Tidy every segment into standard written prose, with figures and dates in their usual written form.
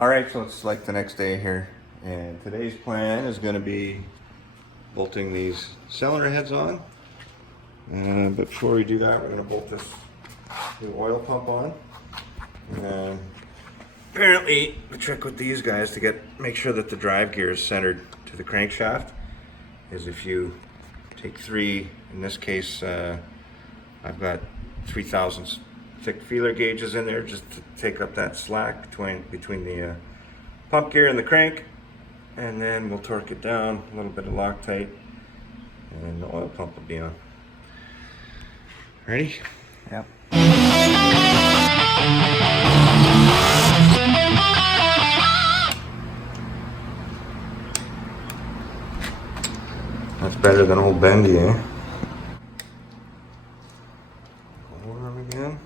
Alright, so it's like the next day here, and today's plan is going to be bolting these cylinder heads on. But before we do that, we're going to bolt this new oil pump on. Apparently, the trick with these guys to make sure that the drive gear is centered to the crankshaft is if you take three, in this case, I've got 3,000 thick feeler gauges in there just to take up that slack between the pump gear and the crank, and then we'll torque it down, a little bit of Loctite, and the oil pump will be on. Ready? Yep. That's better than old Bendy, eh? Over him again.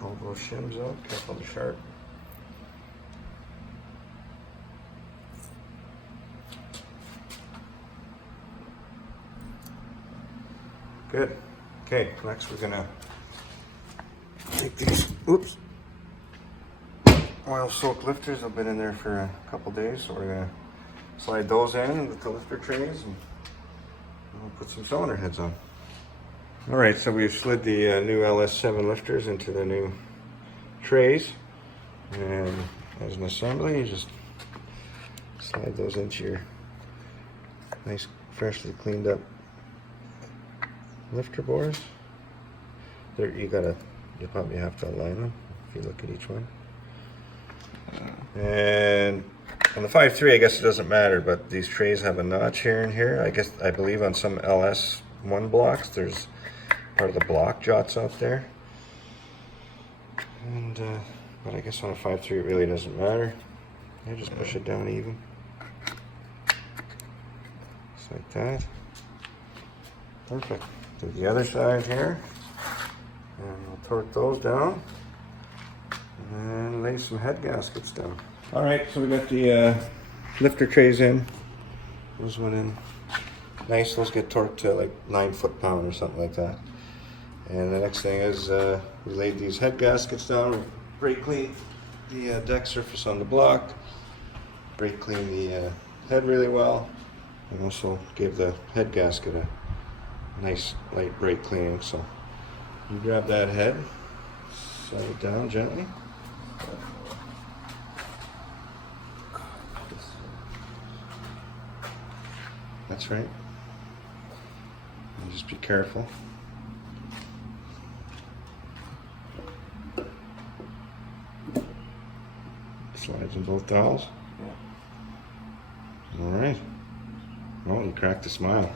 Pull those shims out, careful the sharp. Good. Okay, next we're gonna take these, oops, oil soaked lifters. I've been in there for a couple days, so we're gonna slide those in with the lifter trays and we'll put some cylinder heads on. All right, so we've slid the new LS7 lifters into the new trays, and as an assembly, you just slide those into your nice, freshly cleaned up lifter bores. There, you probably have to align them if you look at each one. And on the 5.3, I guess it doesn't matter, but these trays have a notch here and here. I believe on some LS1 blocks, there's part of the block jots out there. And but I guess on a 5.3 it really doesn't matter. I just push it down even, just like that. Perfect. Do the other side here, and we'll torque those down and lay some head gaskets down. All right, so we got the lifter trays in. Those went in nice. Those get torqued to like 9 foot-pound or something like that. And the next thing is we laid these head gaskets down. We brake cleaned the deck surface on the block. Brake cleaned the head really well, and also gave the head gasket a nice light brake cleaning. So you grab that head, set it down gently. That's right. And just be careful. Slides in both dials. All right. Oh, you cracked a smile.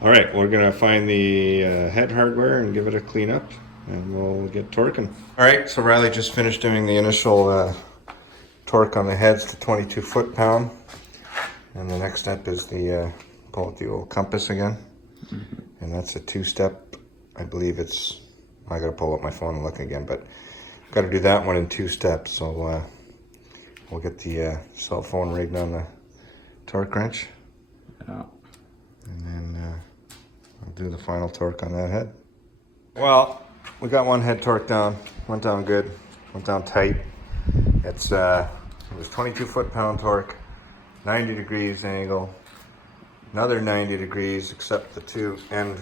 All right, we're gonna find the head hardware and give it a clean up, and we'll get torquing. All right, so Riley just finished doing the initial torque on the heads to 22 foot-pound, and the next step is the call it the old compass again, and that's a 2-step. I believe it's. I gotta pull up my phone and look again, but got to do that one in 2 steps. So we'll get the cell phone rigged on the torque wrench. Yeah. And then I'll do the final torque on that head. Well, we got one head torque down. Went down good. Went down tight. It was 22 foot-pound torque, 90 degrees angle, another 90 degrees, except the 2 end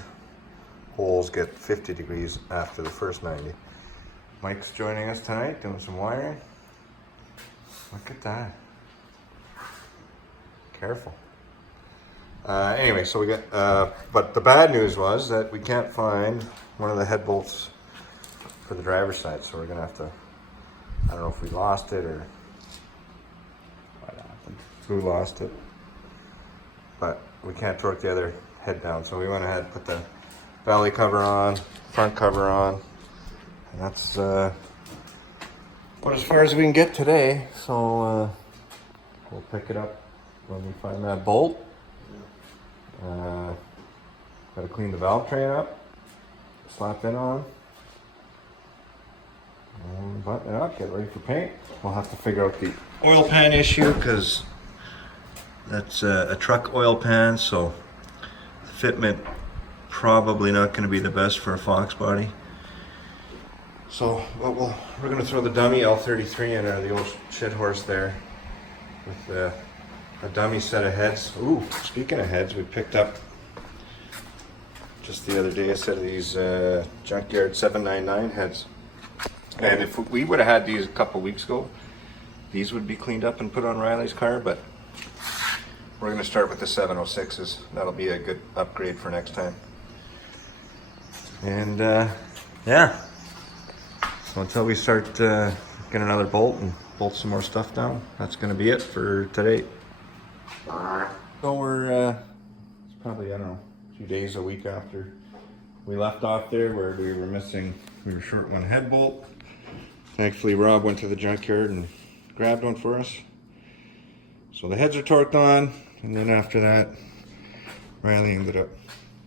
holes get 50 degrees after the first 90. Mike's joining us tonight, doing some wiring. Look at that. Careful. Anyway, so we got, but the bad news was that we can't find one of the head bolts for the driver's side, so we're gonna have to, I don't know if we lost it or what happened, who lost it, but we can't torque the other head down, so we went ahead and put the valley cover on, front cover on, and that's about as far as we can get today, so we'll pick it up when we find that bolt. Got to clean the valve train up, slap it on, and button it up, get ready for paint. We'll have to figure out the oil pan issue because that's a truck oil pan, so the fitment probably not going to be the best for a fox body. So we're going to throw the dummy L33 in the old shit horse there with a dummy set of heads. Ooh, speaking of heads, we picked up just the other day a set of these Junkyard 799 heads. And if we would have had these a couple weeks ago, these would be cleaned up and put on Riley's car, but we're going to start with the 706s. That'll be a good upgrade for next time. And yeah, so until we start getting another bolt and bolt some more stuff down, that's going to be it for today. So we're it's probably, I don't know, 2 days, a week after we left off there, where we were short one head bolt. Thankfully Rob went to the junkyard and grabbed one for us. So the heads are torqued on, and then after that Riley ended up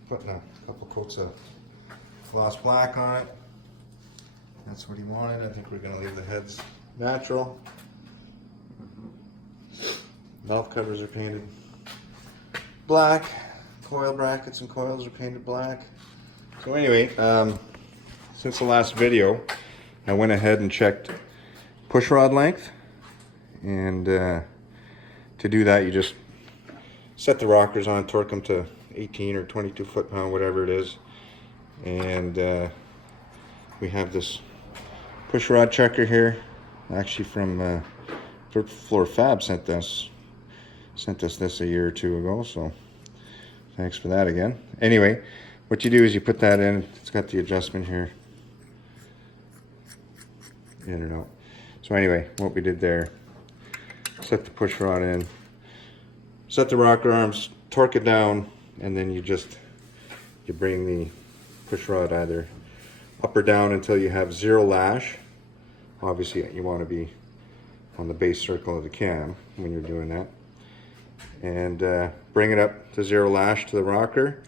putting a couple coats of gloss black on it. That's what he wanted. I think we're going to leave the heads natural. Valve covers are painted black. Coil brackets and coils are painted black. So anyway, since the last video, I went ahead and checked pushrod length. And to do that, you just set the rockers on, torque them to 18 or 22 foot-pound, whatever it is. And we have this pushrod checker here, actually from Third Floor Fab sent us this a year or two ago, so thanks for that again. Anyway, what you do is you put that in. It's got the adjustment here, in and out. So anyway, what we did there, set the push rod in, set the rocker arms, torque it down, and then you bring the push rod either up or down until you have 0 lash. Obviously you want to be on the base circle of the cam when you're doing that. And bring it up to 0 lash to the rocker.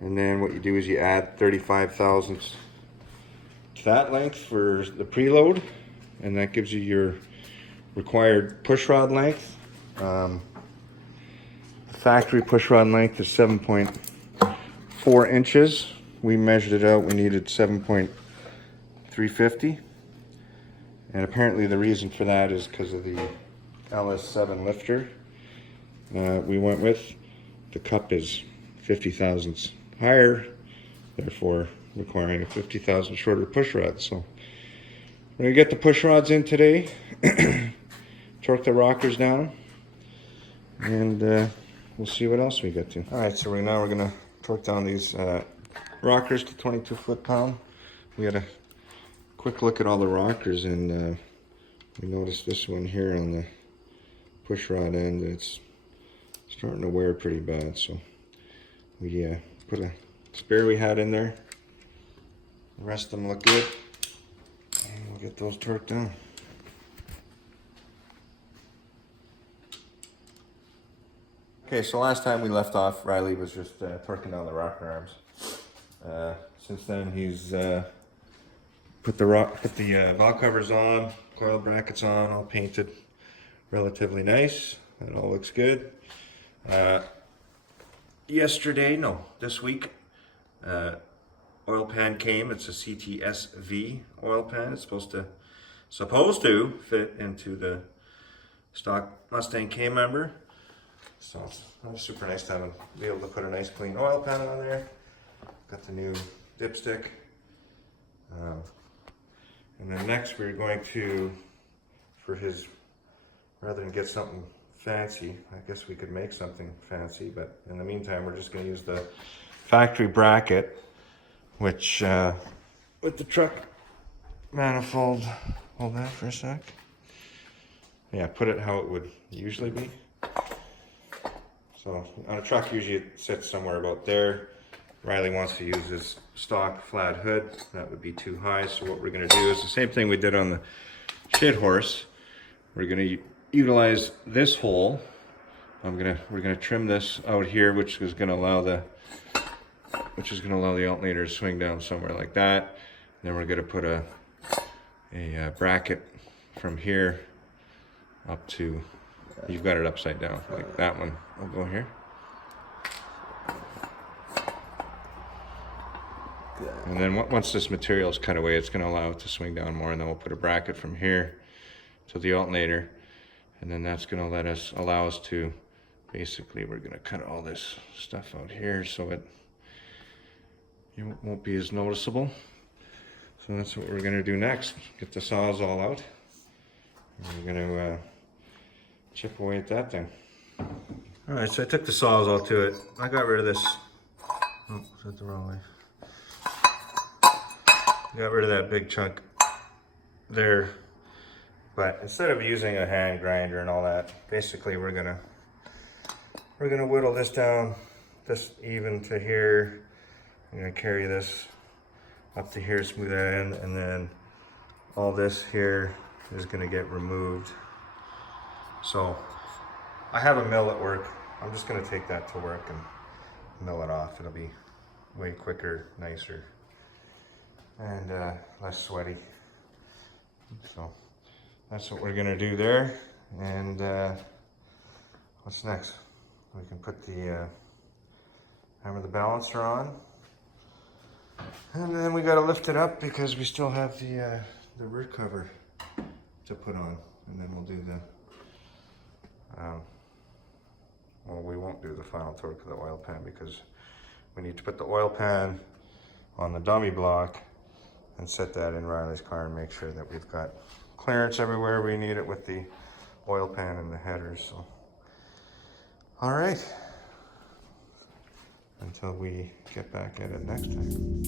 And then what you do is you add 35 thousandths to that length for the preload. And that gives you your required pushrod length. The factory pushrod length is 7.4 inches. We measured it out, we needed 7.350. And apparently the reason for that is because of the LS7 lifter we went with. The cup is 50 thousandths higher, therefore requiring a 50 thousand shorter pushrod. So we're going to get the pushrods in today, torque the rockers down, and we'll see what else we get to. Alright, so now we're going to torque down these rockers to 22 foot-pound. We had a quick look at all the rockers, and we noticed this one here on the pushrod end, it's starting to wear pretty bad. So we put a spare we had in there. The rest of them look good, and we'll get those torqued down. Okay, so last time we left off, Riley was just torquing down the rocker arms. Since then, he's put the valve covers on, coil brackets on, all painted relatively nice. That all looks good. This week, oil pan came. It's a CTSV oil pan. It's supposed to fit into the stock Mustang K member. So it's super nice to be able to put a nice clean oil pan on there. Got the new dipstick. And then next we're going to, rather than get something fancy, I guess we could make something fancy, but in the meantime we're just going to use the factory bracket, which with the truck manifold, hold that for a sec. Yeah, put it how it would usually be. So on a truck usually it sits somewhere about there. Riley wants to use his stock flat hood. That would be too high, so what we're going to do is the same thing we did on the shit horse. We're going to utilize this hole. We're going to trim this out here, which is going to allow the alternator to swing down somewhere like that. And then we're going to put a bracket from here up to, you've got it upside down, like that one will go here. Good. And then once this material is cut away, it's going to allow it to swing down more, and then we'll put a bracket from here to the alternator, and then that's going to allow us to, basically we're going to cut all this stuff out here so it won't be as noticeable. So that's what we're going to do next. Get the saws all out. And we're going to chip away at that thing. All right, so I took the saws to it. I got rid of this. Oh, is that the wrong way? Got rid of that big chunk there. But instead of using a hand grinder and all that, basically we're gonna whittle this down, this even to here. I'm gonna carry this up to here, smooth that in, and then all this here is gonna get removed. So I have a mill at work. I'm just gonna take that to work and mill it off. It'll be way quicker, nicer, and less sweaty. So that's what we're gonna do there. And what's next? We can put the hammer the balancer on, and then we gotta lift it up because we still have the rear cover to put on, and then we'll do the well, we won't do the final torque of the oil pan because we need to put the oil pan on the dummy block and set that in Riley's car and make sure that we've got clearance everywhere we need it with the oil pan and the headers. So, all right, until we get back at it next time.